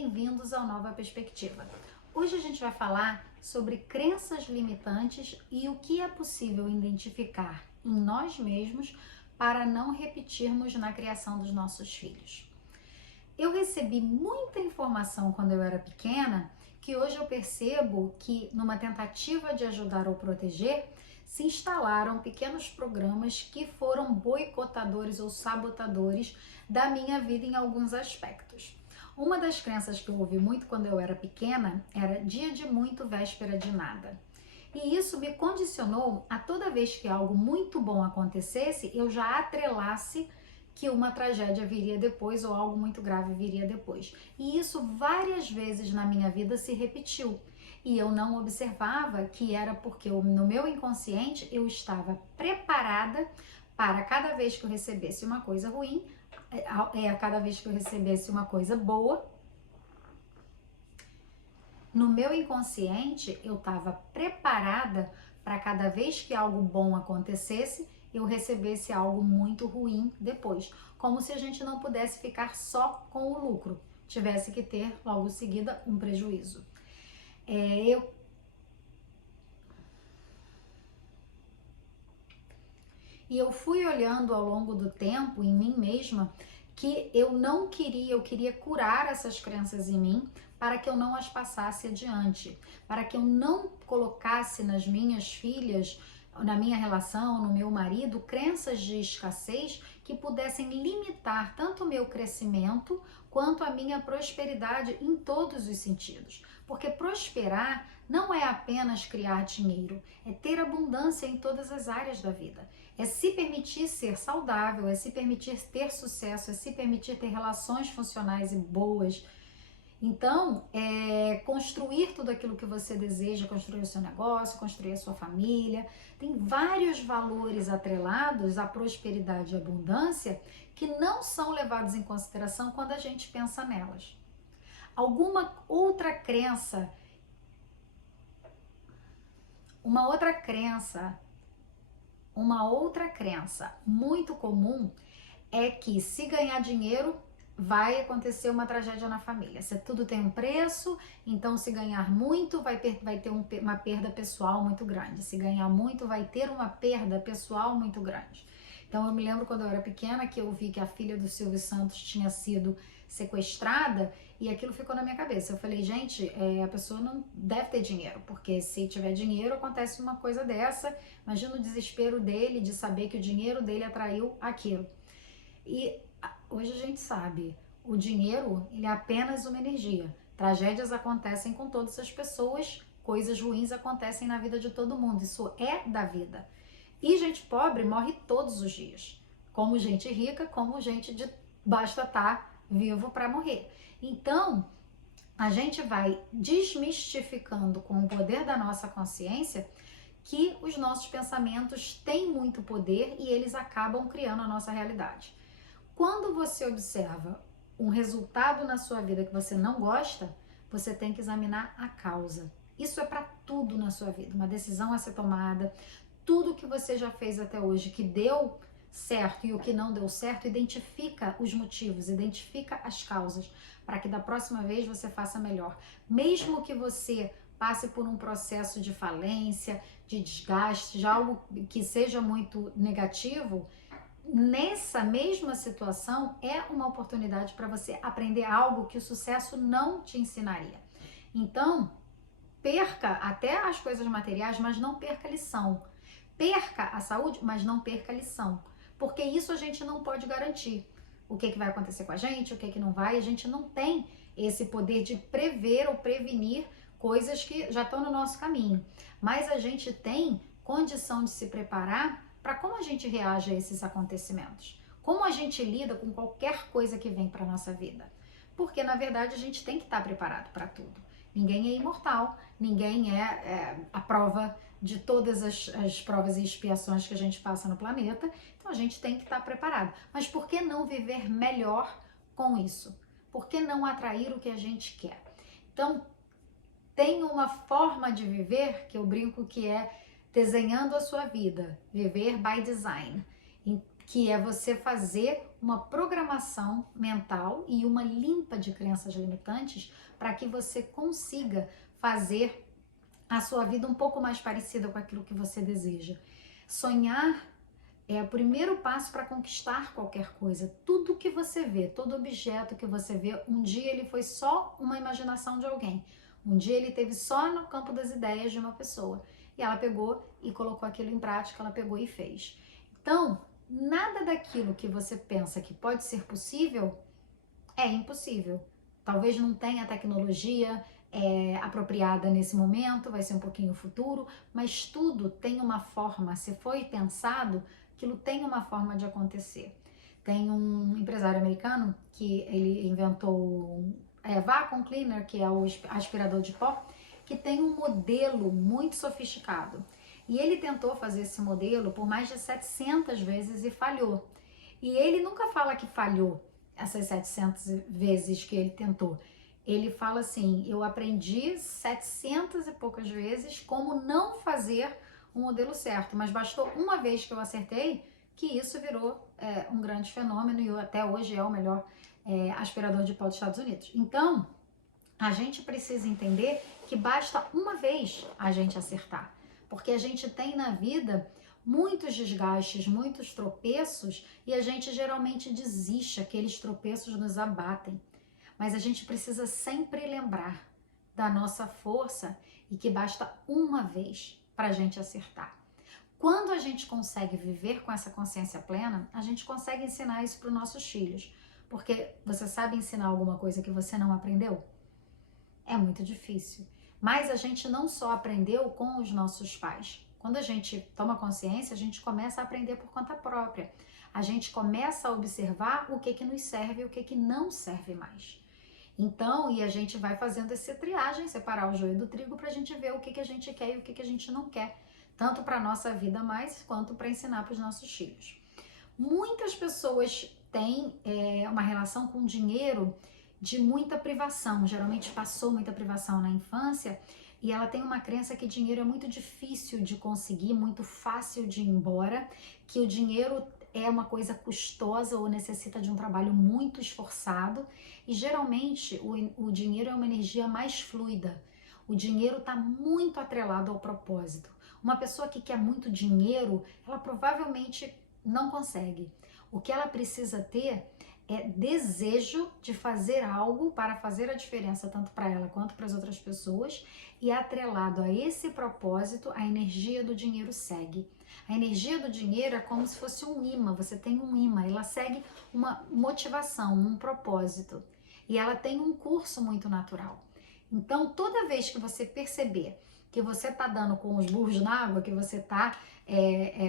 bem-vindos ao Nova Perspectiva. Hoje a gente vai falar sobre crenças limitantes e o que é possível identificar em nós mesmos para não repetirmos na criação dos nossos filhos. Eu recebi muita informação quando eu era pequena que hoje eu percebo que, numa tentativa de ajudar ou proteger, se instalaram pequenos programas que foram boicotadores ou sabotadores da minha vida em alguns aspectos. Uma das crenças que eu ouvi muito quando eu era pequena era dia de muito, véspera de nada. E isso me condicionou a toda vez que algo muito bom acontecesse, eu já atrelasse que uma tragédia viria depois ou algo muito grave viria depois. E isso várias vezes na minha vida se repetiu. E eu não observava que era porque no meu inconsciente eu estava preparada para cada vez que eu recebesse uma coisa ruim, cada vez que eu recebesse uma coisa boa, no meu inconsciente eu estava preparada para cada vez que algo bom acontecesse, eu recebesse algo muito ruim depois. Como se a gente não pudesse ficar só com o lucro, tivesse que ter logo em seguida um prejuízo. E eu fui olhando ao longo do tempo em mim mesma que eu não queria, eu queria curar essas crenças em mim para que eu não as passasse adiante, para que eu não colocasse nas minhas filhas, na minha relação, no meu marido, crenças de escassez que pudessem limitar tanto o meu crescimento quanto a minha prosperidade em todos os sentidos. Porque prosperar não é apenas criar dinheiro, é ter abundância em todas as áreas da vida. É se permitir ser saudável, é se permitir ter sucesso, é se permitir ter relações funcionais e boas. Então, construir tudo aquilo que você deseja, construir o seu negócio, construir a sua família. Tem vários valores atrelados à prosperidade e abundância que não são levados em consideração quando a gente pensa nelas. Alguma outra crença, uma outra crença muito comum é que se ganhar dinheiro vai acontecer uma tragédia na família. Se tudo tem um preço, então se ganhar muito vai ter uma perda pessoal muito grande. Se ganhar muito vai ter uma perda pessoal muito grande. Então eu me lembro quando eu era pequena que eu vi que a filha do Silvio Santos tinha sido sequestrada e aquilo ficou na minha cabeça. Eu falei, gente, a pessoa não deve ter dinheiro, porque se tiver dinheiro acontece uma coisa dessa. Imagina o desespero dele de saber que o dinheiro dele atraiu aquilo. E hoje a gente sabe, o dinheiro ele é apenas uma energia. Tragédias acontecem com todas as pessoas, coisas ruins acontecem na vida de todo mundo. Isso é da vida. E gente pobre morre todos os dias. Como gente rica, como gente de basta estar vivo para morrer. Então, a gente vai desmistificando com o poder da nossa consciência que os nossos pensamentos têm muito poder e eles acabam criando a nossa realidade. Quando você observa um resultado na sua vida que você não gosta, você tem que examinar a causa. Isso é para tudo na sua vida, uma decisão a ser tomada, tudo que você já fez até hoje que deu certo e o que não deu certo, identifica os motivos, identifica as causas, para que da próxima vez você faça melhor. Mesmo que você passe por um processo de falência, de desgaste, de algo que seja muito negativo, nessa mesma situação é uma oportunidade para você aprender algo que o sucesso não te ensinaria. Então, perca até as coisas materiais, mas não perca a lição. Perca a saúde, mas não perca a lição. Porque isso a gente não pode garantir. O que vai acontecer com a gente, o que não vai, a gente não tem esse poder de prever ou prevenir coisas que já estão no nosso caminho. Mas a gente tem condição de se preparar para como a gente reage a esses acontecimentos. Como a gente lida com qualquer coisa que vem para a nossa vida. Porque, na verdade, a gente tem que estar preparado para tudo. Ninguém é imortal, ninguém é a prova de todas as provas e expiações que a gente passa no planeta. Então, a gente tem que estar preparado. Mas por que não viver melhor com isso? Por que não atrair o que a gente quer? Então, tem uma forma de viver que eu brinco que é desenhando a sua vida, viver by design, que é você fazer uma programação mental e uma limpa de crenças limitantes para que você consiga fazer a sua vida um pouco mais parecida com aquilo que você deseja. Sonhar é o primeiro passo para conquistar qualquer coisa. Tudo que você vê, todo objeto que você vê, um dia ele foi só uma imaginação de alguém. Um dia ele teve só no campo das ideias de uma pessoa. E ela pegou e colocou aquilo em prática, ela pegou e fez. Então, nada daquilo que você pensa que pode ser possível é impossível. Talvez não tenha tecnologia apropriada nesse momento, vai ser um pouquinho futuro, mas tudo tem uma forma, se foi pensado, aquilo tem uma forma de acontecer. Tem um empresário americano que ele inventou Vacuum Cleaner, que é o aspirador de pó, que tem um modelo muito sofisticado. E ele tentou fazer esse modelo por mais de 700 vezes e falhou. E ele nunca fala que falhou essas 700 vezes que ele tentou. Ele fala assim, eu aprendi 700 e poucas vezes como não fazer o modelo certo, mas bastou uma vez que eu acertei que isso virou um grande fenômeno e até hoje é o melhor aspirador de pó dos Estados Unidos. Então, a gente precisa entender que basta uma vez a gente acertar, porque a gente tem na vida muitos desgastes, muitos tropeços e a gente geralmente desiste, aqueles tropeços nos abatem. Mas a gente precisa sempre lembrar da nossa força e que basta uma vez para a gente acertar. Quando a gente consegue viver com essa consciência plena, a gente consegue ensinar isso para os nossos filhos. Porque você sabe ensinar alguma coisa que você não aprendeu? É muito difícil. Mas a gente não só aprendeu com os nossos pais. Quando a gente toma consciência, a gente começa a aprender por conta própria. A gente começa a observar o que nos serve e o que não serve mais. Então, e a gente vai fazendo essa triagem, separar o joio do trigo para a gente ver o que a gente quer e o que a gente não quer, tanto para a nossa vida mais, quanto para ensinar para os nossos filhos. Muitas pessoas têm uma relação com dinheiro de muita privação, geralmente passou muita privação na infância, e ela tem uma crença que dinheiro é muito difícil de conseguir, muito fácil de ir embora, que o dinheiro é uma coisa custosa ou necessita de um trabalho muito esforçado e geralmente o dinheiro é uma energia mais fluida. O dinheiro está muito atrelado ao propósito. Uma pessoa que quer muito dinheiro, ela provavelmente não consegue. O que ela precisa ter é desejo de fazer algo para fazer a diferença tanto para ela quanto para as outras pessoas e atrelado a esse propósito, a energia do dinheiro segue. A energia do dinheiro é como se fosse um imã, você tem um imã, ela segue uma motivação, um propósito e ela tem um curso muito natural. Então, toda vez que você perceber que você está dando com os burros na água, que você está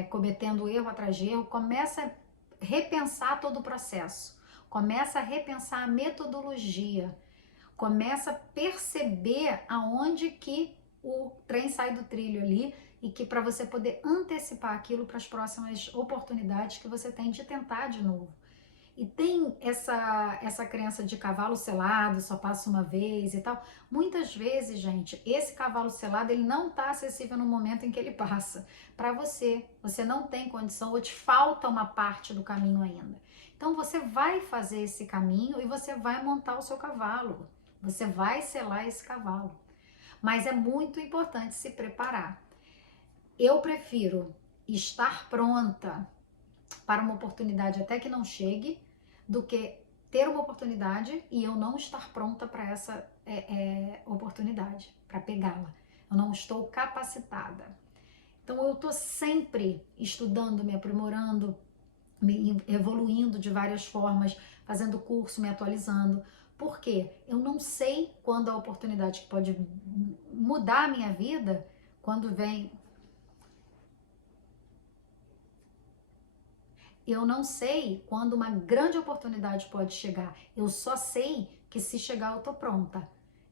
cometendo erro atrás de erro, começa a repensar todo o processo, começa a repensar a metodologia, começa a perceber aonde que o trem sai do trilho ali e que para você poder antecipar aquilo para as próximas oportunidades que você tem de tentar de novo. E tem essa crença de cavalo selado, só passa uma vez e tal. Muitas vezes, gente, esse cavalo selado, ele não está acessível no momento em que ele passa. Para você, você não tem condição ou te falta uma parte do caminho ainda. Então, você vai fazer esse caminho e você vai montar o seu cavalo. Você vai selar esse cavalo. Mas é muito importante se preparar. Eu prefiro estar pronta para uma oportunidade até que não chegue, do que ter uma oportunidade e eu não estar pronta para essa oportunidade, para pegá-la. Eu não estou capacitada. Então eu estou sempre estudando, me aprimorando, me evoluindo de várias formas, fazendo curso, me atualizando. Porque eu não sei quando a oportunidade que pode mudar a minha vida, quando vem. Eu não sei quando uma grande oportunidade pode chegar. Eu só sei que se chegar eu tô pronta.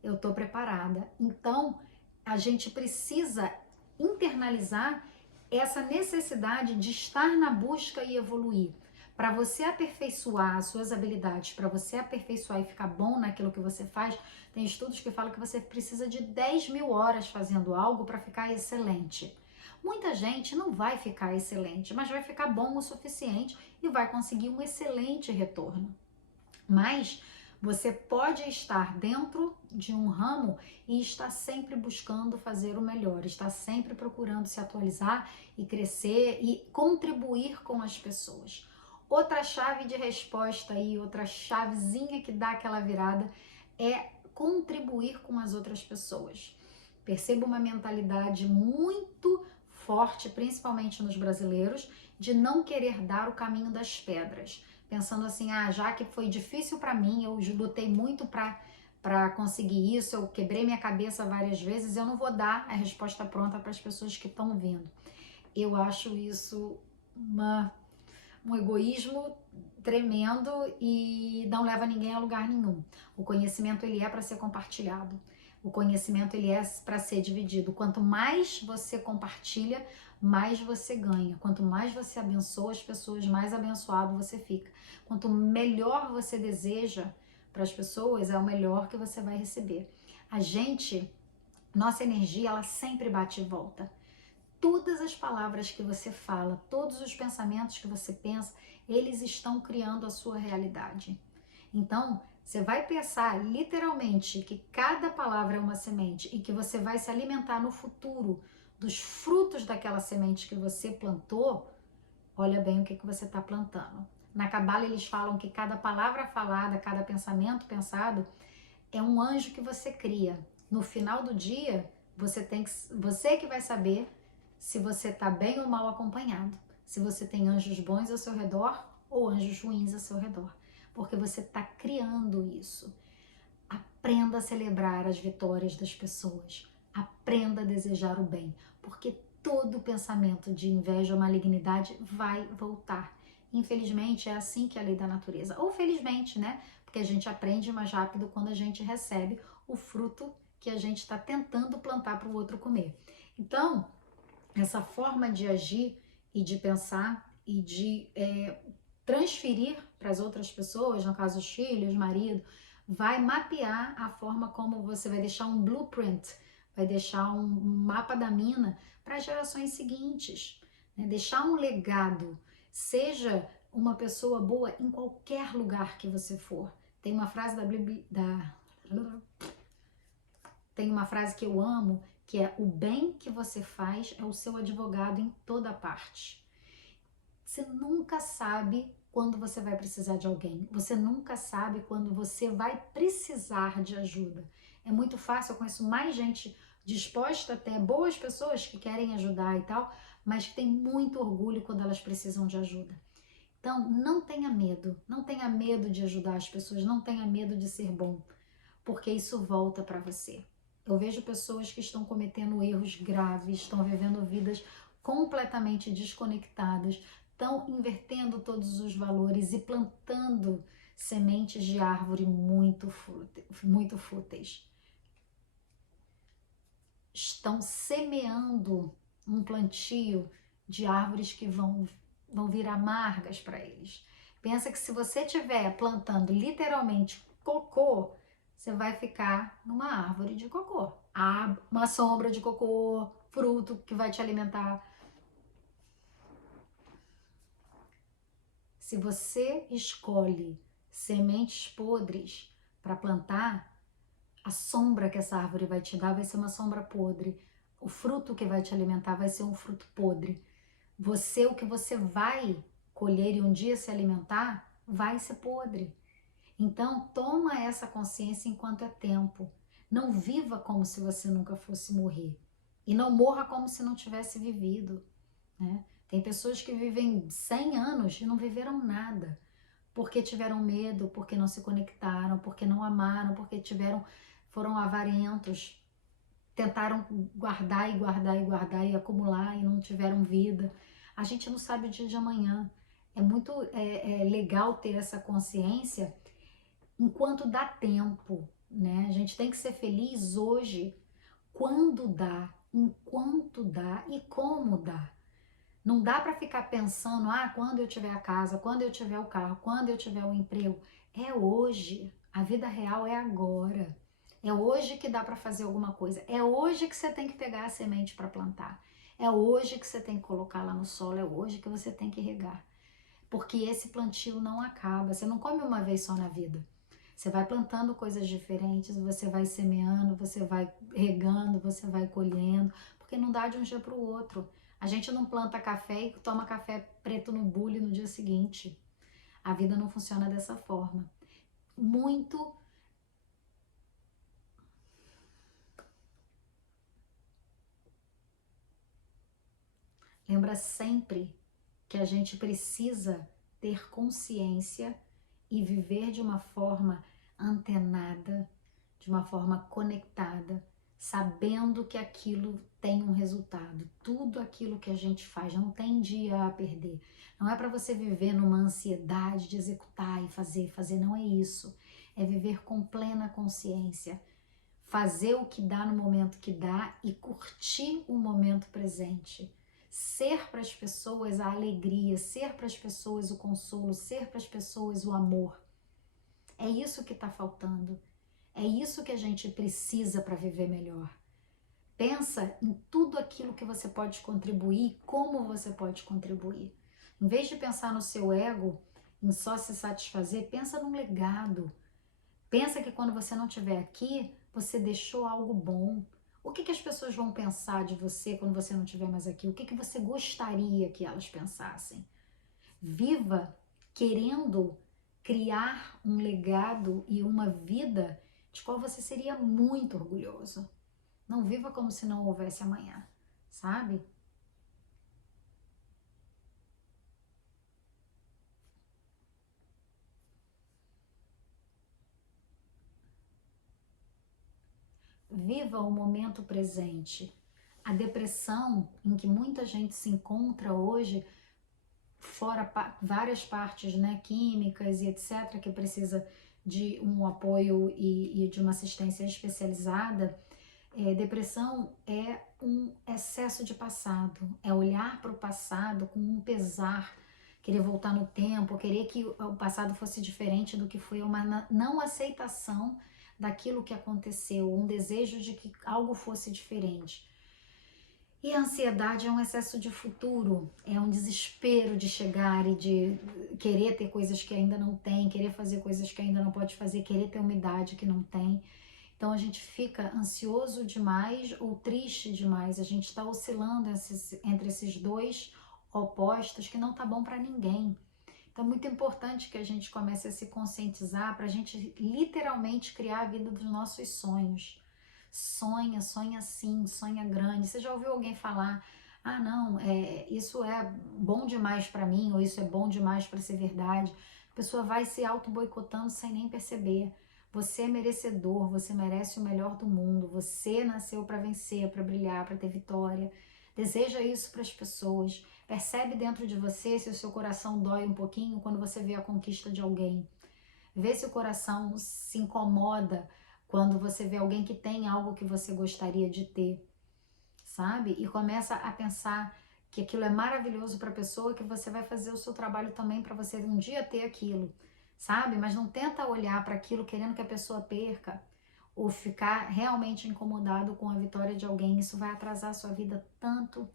Eu tô preparada. Então, a gente precisa internalizar essa necessidade de estar na busca e evoluir. Para você aperfeiçoar as suas habilidades, para você aperfeiçoar e ficar bom naquilo que você faz, tem estudos que falam que você precisa de 10.000 horas fazendo algo para ficar excelente. Muita gente não vai ficar excelente, mas vai ficar bom o suficiente e vai conseguir um excelente retorno. Mas você pode estar dentro de um ramo e estar sempre buscando fazer o melhor, estar sempre procurando se atualizar e crescer e contribuir com as pessoas. Outra chave de resposta aí, outra chavezinha que dá aquela virada é contribuir com as outras pessoas. Percebo uma mentalidade muito forte, principalmente nos brasileiros, de não querer dar o caminho das pedras. Pensando assim, já que foi difícil para mim, eu lutei muito para conseguir isso, eu quebrei minha cabeça várias vezes, eu não vou dar a resposta pronta para as pessoas que estão vindo. Eu acho isso um egoísmo tremendo e não leva ninguém a lugar nenhum. O conhecimento ele é para ser compartilhado. O conhecimento ele é para ser dividido. Quanto mais você compartilha, mais você ganha. Quanto mais você abençoa as pessoas, mais abençoado você fica. Quanto melhor você deseja para as pessoas, é o melhor que você vai receber. Nossa energia, ela sempre bate e volta. Todas as palavras que você fala, todos os pensamentos que você pensa, eles estão criando a sua realidade. Então, você vai pensar literalmente que cada palavra é uma semente e que você vai se alimentar no futuro dos frutos daquela semente que você plantou. Olha bem o que você está plantando. Na Cabala eles falam que cada palavra falada, cada pensamento pensado é um anjo que você cria. No final do dia, você que vai saber se você está bem ou mal acompanhado, se você tem anjos bons ao seu redor ou anjos ruins ao seu redor, porque você está criando isso. Aprenda a celebrar as vitórias das pessoas, aprenda a desejar o bem, porque todo pensamento de inveja ou malignidade vai voltar. Infelizmente é assim que é a lei da natureza, ou felizmente, né? Porque a gente aprende mais rápido quando a gente recebe o fruto que a gente está tentando plantar para o outro comer. Então, essa forma de agir e de pensar e de transferir para as outras pessoas, no caso os filhos, marido, vai mapear a forma como você vai deixar um blueprint, vai deixar um mapa da mina para as gerações seguintes, né? Deixar um legado, seja uma pessoa boa em qualquer lugar que você for. Tem uma frase tem uma frase que eu amo, que é: o bem que você faz é o seu advogado em toda parte. Você nunca sabe quando você vai precisar de alguém. Você nunca sabe quando você vai precisar de ajuda. É muito fácil, eu conheço mais gente disposta, até boas pessoas que querem ajudar e tal, mas que tem muito orgulho quando elas precisam de ajuda. Então, não tenha medo de ajudar as pessoas, não tenha medo de ser bom, porque isso volta para você. Eu vejo pessoas que estão cometendo erros graves, estão vivendo vidas completamente desconectadas, estão invertendo todos os valores e plantando sementes de árvore muito fúteis. Estão semeando um plantio de árvores que vão vir amargas para eles. Pensa que se você estiver plantando literalmente cocô, você vai ficar numa árvore de cocô. Uma sombra de cocô, fruto que vai te alimentar. Se você escolhe sementes podres para plantar, a sombra que essa árvore vai te dar vai ser uma sombra podre. O fruto que vai te alimentar vai ser um fruto podre. O que você vai colher e um dia se alimentar, vai ser podre. Então, toma essa consciência enquanto é tempo. Não viva como se você nunca fosse morrer. E não morra como se não tivesse vivido, né? Tem pessoas que vivem 100 anos e não viveram nada. Porque tiveram medo, porque não se conectaram, porque não amaram, porque foram avarentos. Tentaram guardar e acumular e não tiveram vida. A gente não sabe o dia de amanhã. É muito legal ter essa consciência enquanto dá tempo, né? A gente tem que ser feliz hoje, quando dá, enquanto dá e como dá. Não dá para ficar pensando, quando eu tiver a casa, quando eu tiver o carro, quando eu tiver o emprego. É hoje. A vida real é agora. É hoje que dá para fazer alguma coisa. É hoje que você tem que pegar a semente para plantar. É hoje que você tem que colocar lá no solo, é hoje que você tem que regar. Porque esse plantio não acaba, você não come uma vez só na vida. Você vai plantando coisas diferentes, você vai semeando, você vai regando, você vai colhendo, porque não dá de um dia para o outro. A gente não planta café e toma café preto no bule no dia seguinte. A vida não funciona dessa forma. Muito. Lembra sempre que a gente precisa ter consciência e viver de uma forma antenada, de uma forma conectada, sabendo que aquilo tem um resultado. Tudo aquilo que a gente faz não tem dia a perder. Não é para você viver numa ansiedade de executar e fazer, não é isso. É viver com plena consciência, fazer o que dá no momento que dá e curtir o momento presente. Ser para as pessoas a alegria, ser para as pessoas o consolo, ser para as pessoas o amor. É isso que está faltando. É isso que a gente precisa para viver melhor. Pensa em tudo aquilo que você pode contribuir, como você pode contribuir. Em vez de pensar no seu ego, em só se satisfazer, pensa num legado. Pensa que quando você não estiver aqui, você deixou algo bom. O que as pessoas vão pensar de você quando você não estiver mais aqui? O que você gostaria que elas pensassem? Viva querendo criar um legado e uma vida de qual você seria muito orgulhoso. Não viva como se não houvesse amanhã, sabe? Viva o momento presente. A depressão em que muita gente se encontra hoje, fora várias partes, né, químicas e etc., que precisa de um apoio e de uma assistência especializada, depressão é um excesso de passado, é olhar para o passado com um pesar, querer voltar no tempo, querer que o passado fosse diferente do que foi, uma não aceitação daquilo que aconteceu, um desejo de que algo fosse diferente. E a ansiedade é um excesso de futuro, é um desespero de chegar e de querer ter coisas que ainda não tem, querer fazer coisas que ainda não pode fazer, querer ter uma idade que não tem. Então a gente fica ansioso demais ou triste demais, a gente está oscilando entre esses dois opostos que não tá bom para ninguém. Então é muito importante que a gente comece a se conscientizar para a gente literalmente criar a vida dos nossos sonhos. Sonha, sonha sim, sonha grande. Você já ouviu alguém falar: ah, não, isso é bom demais para mim, ou isso é bom demais para ser verdade? A pessoa vai se auto-boicotando sem nem perceber. Você é merecedor, você merece o melhor do mundo, você nasceu para vencer, para brilhar, para ter vitória. Deseja isso para as pessoas. Percebe dentro de você se o seu coração dói um pouquinho quando você vê a conquista de alguém. Vê se o coração se incomoda quando você vê alguém que tem algo que você gostaria de ter, sabe? E começa a pensar que aquilo é maravilhoso para a pessoa, que você vai fazer o seu trabalho também para você um dia ter aquilo, sabe? Mas não tenta olhar para aquilo querendo que a pessoa perca ou ficar realmente incomodado com a vitória de alguém. Isso vai atrasar a sua vida tanto.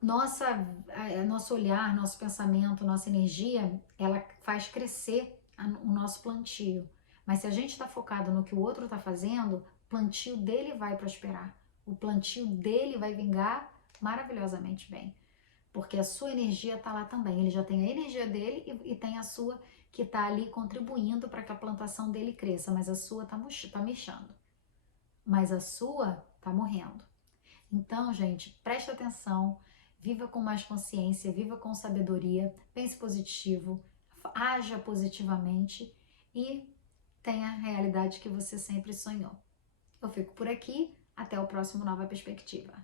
Nosso olhar, nosso pensamento, nossa energia, ela faz crescer o nosso plantio. Mas se a gente está focado no que o outro está fazendo, o plantio dele vai prosperar. O plantio dele vai vingar maravilhosamente bem. Porque a sua energia está lá também. Ele já tem a energia dele e tem a sua que está ali contribuindo para que a plantação dele cresça. Mas a sua está murchando. Mas a sua está morrendo. Então, gente, preste atenção, viva com mais consciência, viva com sabedoria, pense positivo, haja positivamente e tenha a realidade que você sempre sonhou. Eu fico por aqui, até o próximo Nova Perspectiva.